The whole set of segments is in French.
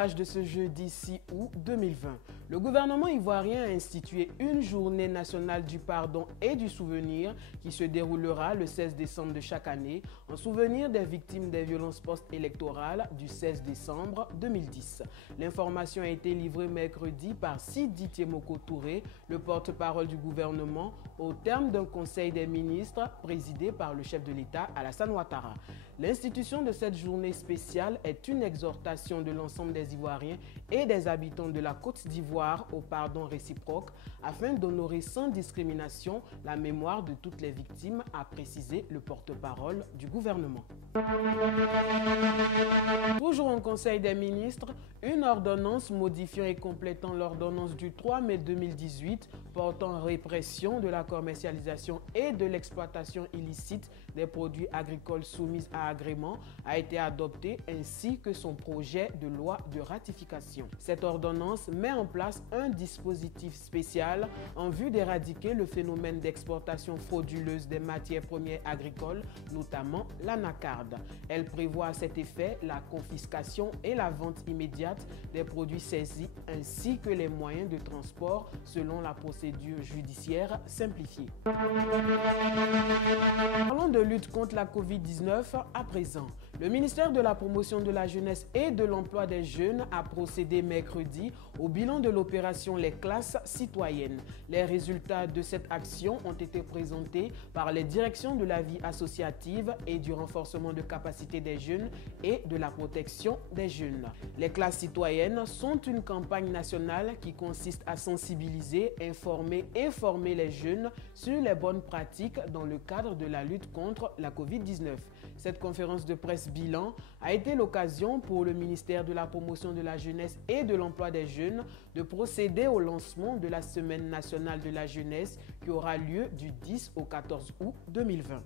flash de ce jeudi 6 août 2020. Le gouvernement ivoirien a institué une journée nationale du pardon et du souvenir qui se déroulera le 16 décembre de chaque année en souvenir des victimes des violences post-électorales du 16 décembre 2010. L'information a été livrée mercredi par Sidi Tiemoko Touré, le porte-parole du gouvernement, au terme d'un conseil des ministres présidé par le chef de l'État Alassane Ouattara. L'institution de cette journée spéciale est une exhortation de l'ensemble des Ivoiriens et des habitants de la Côte d'Ivoire au pardon réciproque afin d'honorer sans discrimination la mémoire de toutes les victimes, a précisé le porte-parole du gouvernement. Toujours en Conseil des ministres, une ordonnance modifiant et complétant l'ordonnance du 3 mai 2018 portant répression de la commercialisation et de l'exploitation illicite des produits agricoles soumis à agrément a été adoptée ainsi que son projet de loi de ratification. Cette ordonnance met en place un dispositif spécial en vue d'éradiquer le phénomène d'exportation frauduleuse des matières premières agricoles, notamment l'anacarde. Elle prévoit à cet effet la confiscation et la vente immédiate des produits saisis ainsi que les moyens de transport selon la procédure judiciaire simplifiée. Parlons de lutte contre la COVID-19 à présent. Le ministère de la Promotion de la Jeunesse et de l'Emploi des Jeunes a procédé mercredi au bilan de l'opération Les Classes Citoyennes. Les résultats de cette action ont été présentés par les directions de la vie associative et du renforcement de capacité des jeunes et de la protection des jeunes. Les classes citoyennes sont une campagne nationale qui consiste à sensibiliser, informer et former les jeunes sur les bonnes pratiques dans le cadre de la lutte contre la COVID-19. Cette conférence de presse bilan a été l'occasion pour le ministère de la Promotion de la Jeunesse et de l'Emploi des Jeunes de procéder au lancement de la Semaine nationale de la jeunesse qui aura lieu du 10 au 14 août 2020.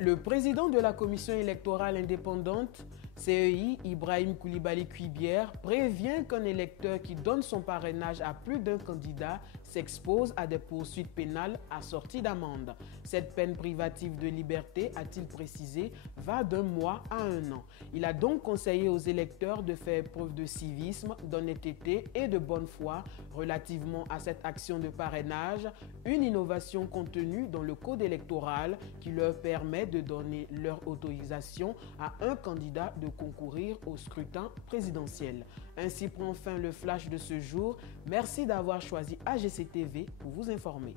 Le président de la Commission électorale indépendante, CEI, Ibrahim Koulibaly Kuibière, prévient qu'un électeur qui donne son parrainage à plus d'un candidat s'expose à des poursuites pénales assorties d'amendes. Cette peine privative de liberté, a-t-il précisé, va d'1 mois à 1 an. Il a donc conseillé aux électeurs de faire preuve de civisme, d'honnêteté et de bonne foi relativement à cette action de parrainage, une innovation contenue dans le code électoral qui leur permet de donner leur autorisation à un candidat de concourir au scrutin présidentiel. Ainsi prend fin le flash de ce jour. Merci d'avoir choisi AGC TV pour vous informer.